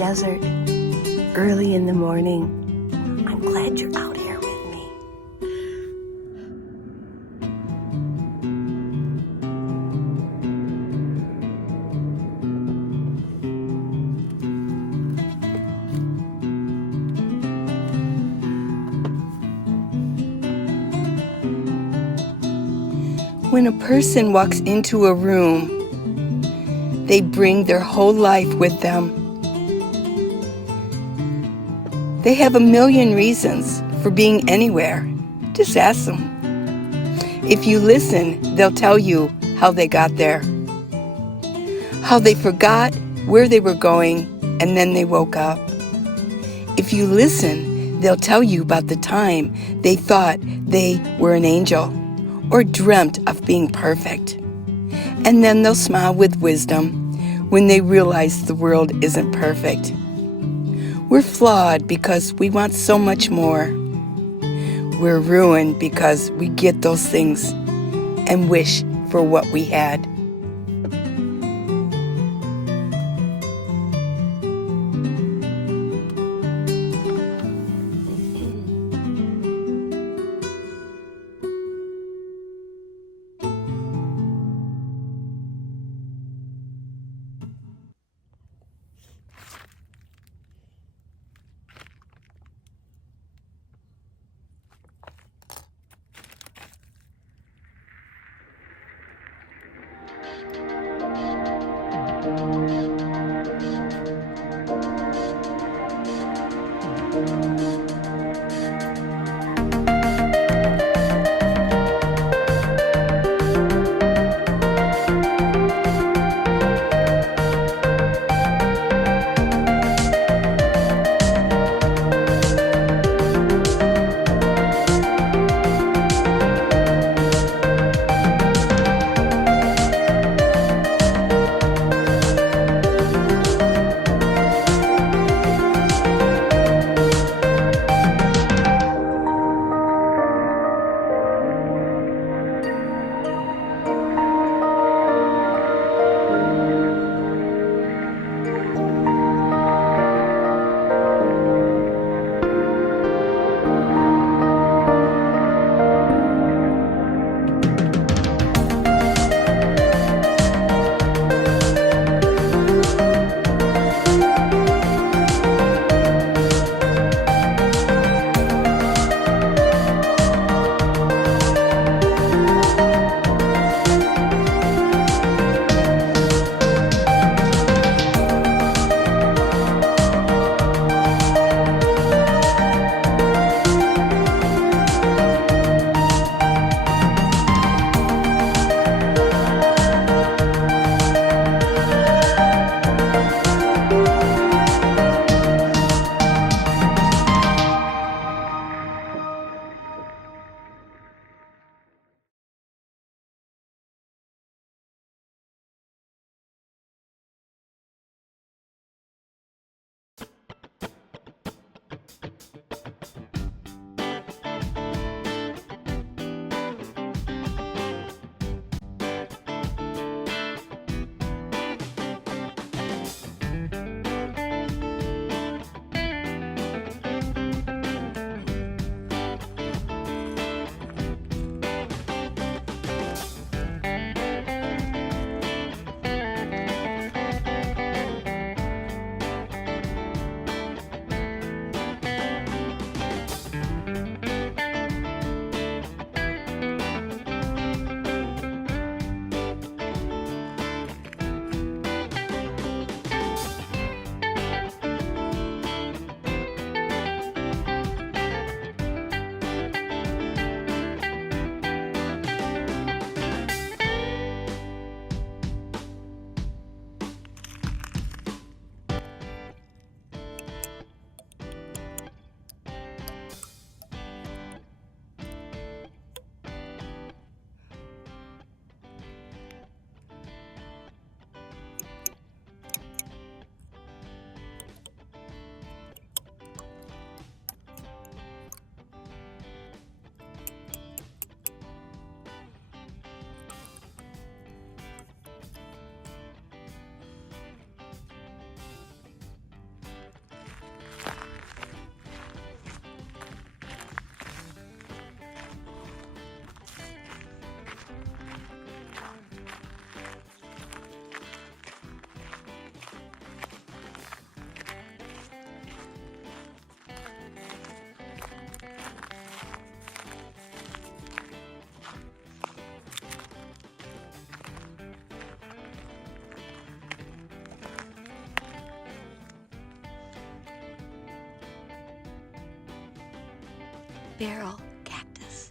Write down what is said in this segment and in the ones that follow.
desert early in the morning. I'm glad you're out here with me. When a person walks into a room, they bring their whole life with them. They have a million reasons for being anywhere. Just ask them. If you listen, they'll tell you how they got there, how they forgot where they were going, and then they woke up. If you listen, they'll tell you about the time they thought they were an angel or dreamt of being perfect. And then they'll smile with wisdom when they realize the world isn't perfect. We're flawed because we want so much more. We're ruined because we get those things and wish for what we had. barrel cactus.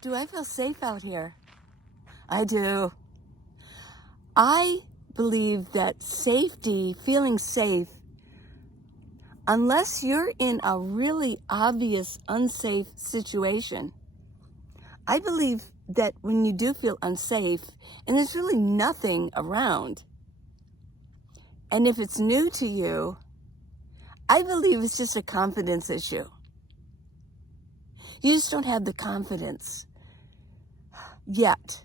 Do I feel safe out here? I do. I believe that safety, feeling safe, unless you're in a really obvious unsafe situation, I believe that when you do feel unsafe and there's really nothing around, and if it's new to you, I believe it's just a confidence issue. You just don't have the confidence yet.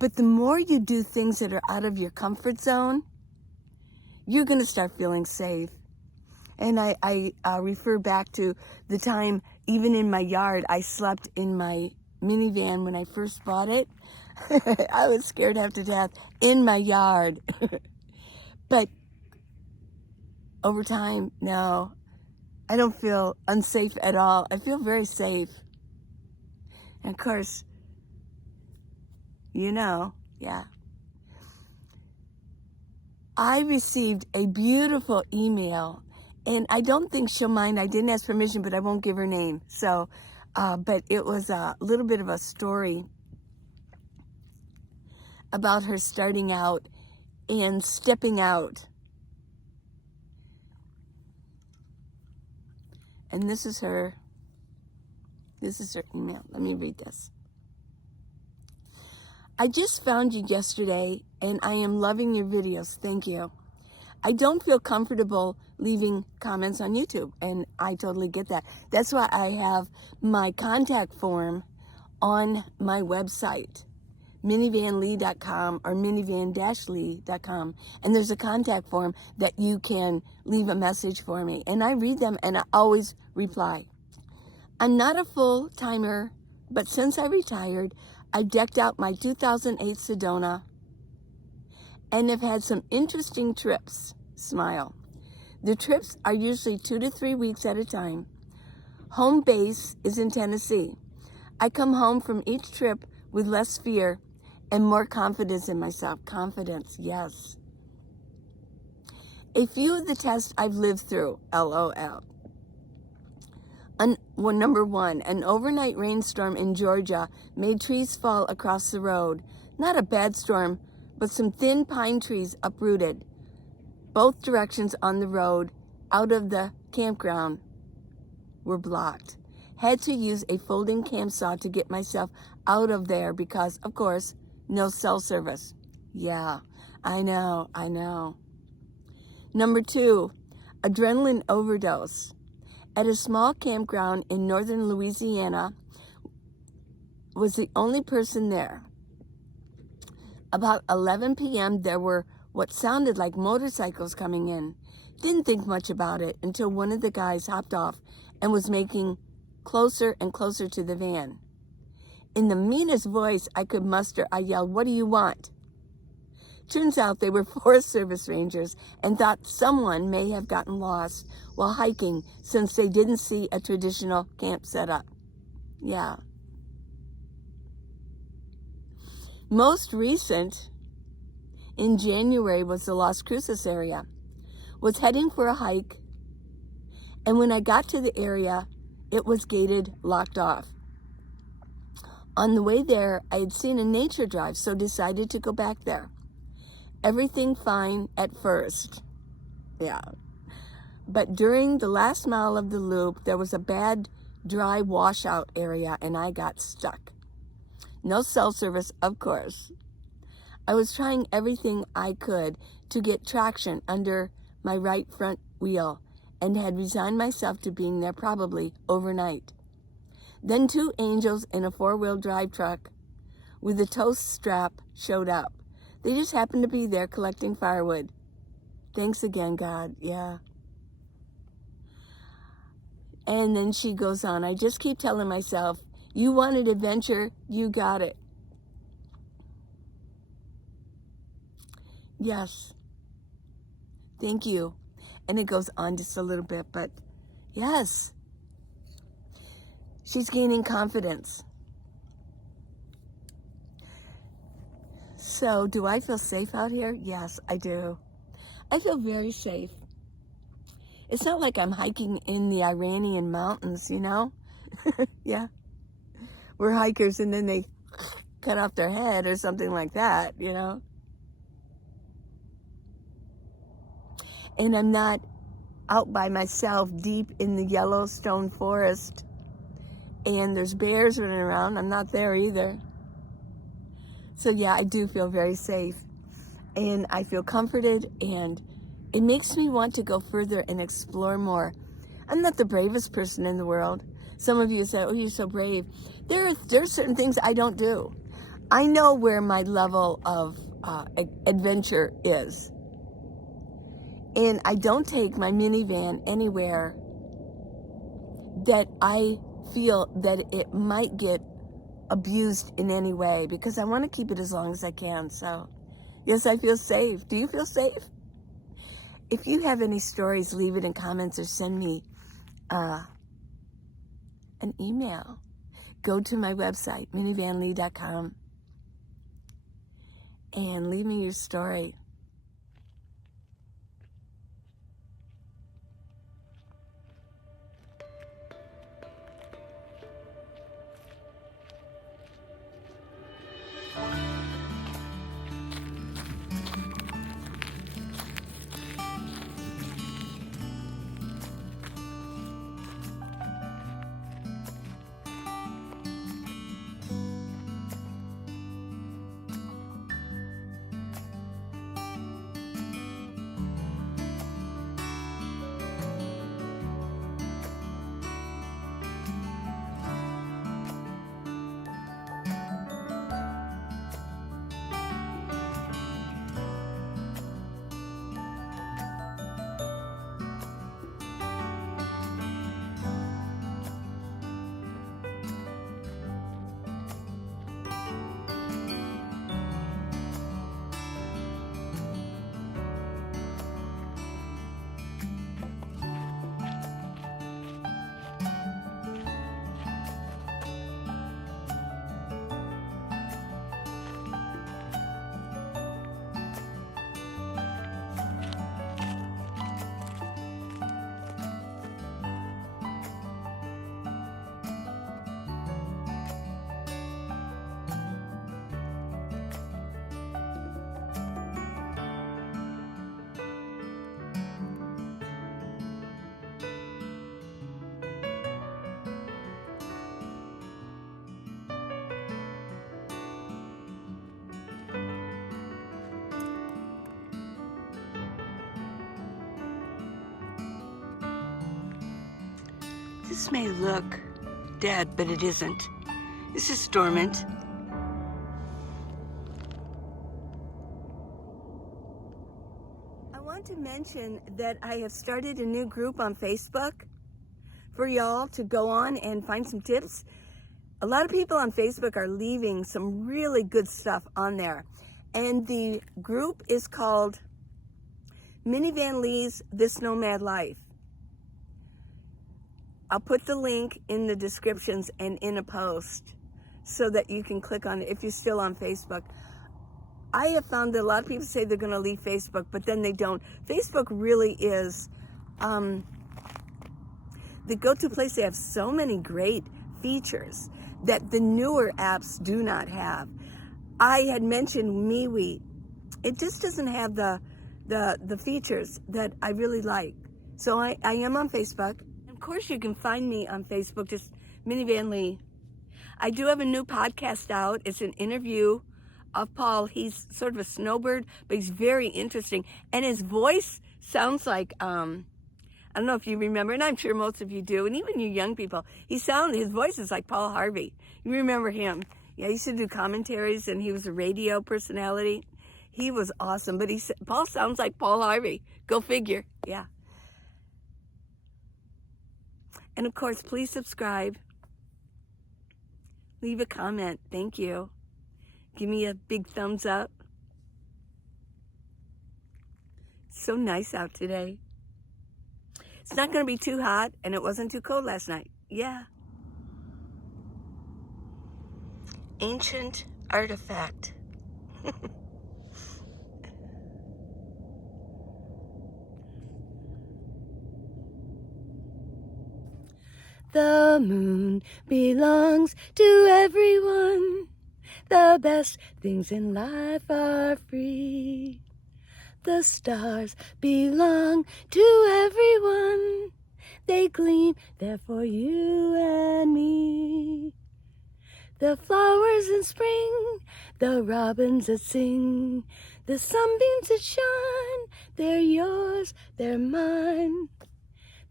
But the more you do things that are out of your comfort zone, you're going to start feeling safe. And I refer back to the time, even in my yard, I slept in my minivan when I first bought it. I was scared half to death in my yard. But over time, no, I don't feel unsafe at all. I feel very safe. And of course, yeah. I received a beautiful email, and I don't think she'll mind. I didn't ask permission, but I won't give her name. So, but it was a little bit of a story about her starting out and stepping out. And this is her email. Let me read this. I just found you yesterday, and I am loving your videos. Thank you. I don't feel comfortable leaving comments on YouTube, and I totally get that. That's why I have my contact form on my website, minivanlee.com or minivan-lee.com, and there's a contact form that you can leave a message for me, and I read them, and I always reply. I'm not a full-timer, but since I retired, I decked out my 2008 Sedona and have had some interesting trips. Smile. The trips are usually 2 to 3 weeks at a time. Home base is in Tennessee. I come home from each trip with less fear and more confidence in myself. Confidence, yes. A few of the tests I've lived through, LOL. Number one, an overnight rainstorm in Georgia made trees fall across the road. Not a bad storm, but some thin pine trees uprooted. Both directions on the road out of the campground were blocked. Had to use a folding cam saw to get myself out of there because, of course, no cell service. Yeah, I know. Number two, adrenaline overdose. At a small campground in northern Louisiana, was the only person there. About 11 p.m., there were what sounded like motorcycles coming in. Didn't think much about it until one of the guys hopped off and was making closer and closer to the van. In the meanest voice I could muster, I yelled, "What do you want?" Turns out they were Forest Service rangers and thought someone may have gotten lost while hiking since they didn't see a traditional camp setup. Yeah. Most recent, in January, was the Las Cruces area. Was heading for a hike, and when I got to the area, it was gated, locked off. On the way there, I had seen a nature drive, so decided to go back there. Everything fine at first. Yeah. But during the last mile of the loop, there was a bad dry washout area and I got stuck. No cell service, of course. I was trying everything I could to get traction under my right front wheel and had resigned myself to being there probably overnight. Then 2 angels in a 4-wheel drive truck with a tow strap showed up. They just happened to be there collecting firewood. Thanks again, God. Yeah. And then she goes on, I just keep telling myself, you wanted adventure, you got it. Yes. Thank you. And it goes on just a little bit, but yes. She's gaining confidence. So, do I feel safe out here? Yes, I do. I feel very safe. It's not like I'm hiking in the Iranian mountains, you know? Yeah. We're hikers and then they cut off their head or something like that, you know? And I'm not out by myself deep in the Yellowstone forest and there's bears running around. I'm not there either. So yeah, I do feel very safe and I feel comforted and it makes me want to go further and explore more. I'm not the bravest person in the world. Some of you say, oh, you're so brave. There's certain things I don't do. I know where my level of adventure is. And I don't take my minivan anywhere that I feel that it might get abused in any way because I want to keep it as long as I can. So, yes, I feel safe. Do you feel safe? If you have any stories, leave it in comments or send me an email. Go to my website, minivanlee.com, and leave me your story. This may look dead, but it isn't. This is dormant. I want to mention that I have started a new group on Facebook for y'all to go on and find some tips. A lot of people on Facebook are leaving some really good stuff on there. And the group is called Minivan Lee's This Nomad Life. I'll put the link in the descriptions and in a post so that you can click on it if you're still on Facebook. I have found that a lot of people say they're going to leave Facebook, but then they don't. Facebook really is the go-to place. They have so many great features that the newer apps do not have. I had mentioned MeWe. It just doesn't have the features that I really like. So I am on Facebook. Of course, you can find me on Facebook, just Minivan Lee. I do have a new podcast out. It's an interview of Paul. He's sort of a snowbird, but he's very interesting. And his voice sounds like, I don't know if you remember, and I'm sure most of you do, and even you young people, his voice is like Paul Harvey. You remember him. Yeah, he used to do commentaries, and he was a radio personality. He was awesome, but Paul sounds like Paul Harvey. Go figure, yeah. And of course, please subscribe. Leave a comment. Thank you. Give me a big thumbs up. It's so nice out today. It's not going to be too hot, and it wasn't too cold last night. Yeah. Ancient artifact. The moon belongs to everyone. The best things in life are free. The stars belong to everyone. They gleam there for you and me. The flowers in spring, the robins that sing, the sunbeams that shine, they're yours, they're mine.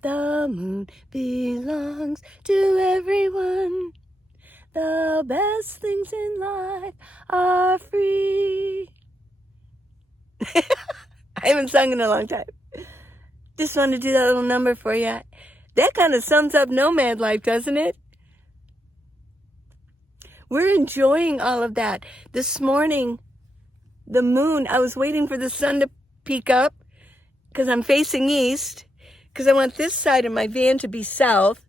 The moon belongs to everyone. The best things in life are free. I haven't sung in a long time. Just wanted to do that little number for you. That kind of sums up Nomad life, doesn't it? We're enjoying all of that. This morning, the moon, I was waiting for the sun to peek up because I'm facing east, because I want this side of my van to be south.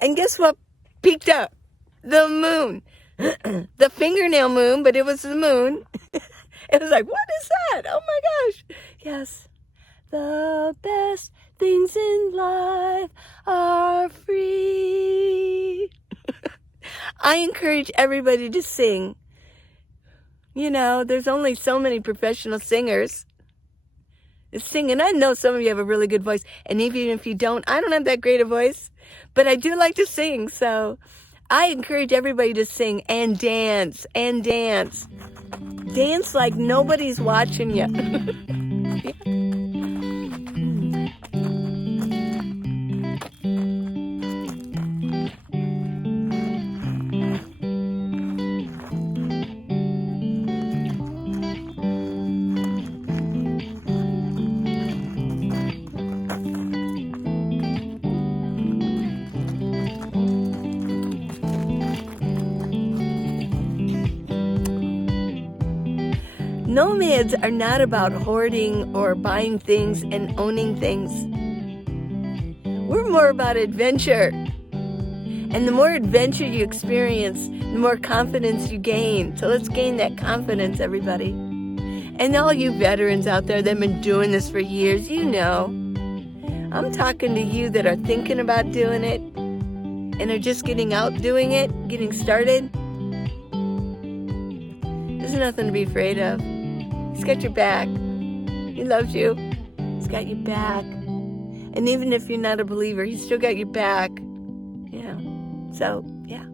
And guess what peeked up? The moon. The fingernail moon, but it was the moon. It was like, what is that? Oh my gosh. Yes. The best things in life are free. I encourage everybody to sing. You know, there's only so many professional singers. Singing. I know some of you have a really good voice, and even if you don't, I don't have that great a voice, but I do like to sing. So I encourage everybody to sing and dance and dance. Dance like nobody's watching you. Nomads are not about hoarding or buying things and owning things. We're more about adventure. And the more adventure you experience, the more confidence you gain. So let's gain that confidence, everybody. And all you veterans out there that have been doing this for years, you know. I'm talking to you that are thinking about doing it and are just getting out doing it, getting started. There's nothing to be afraid of. He's got your back. He loves you. He's got your back. And even if you're not a believer, he's still got your back. Yeah. So, yeah.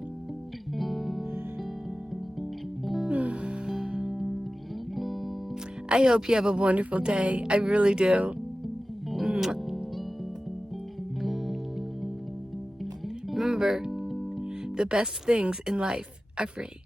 I hope you have a wonderful day. I really do. Remember, the best things in life are free.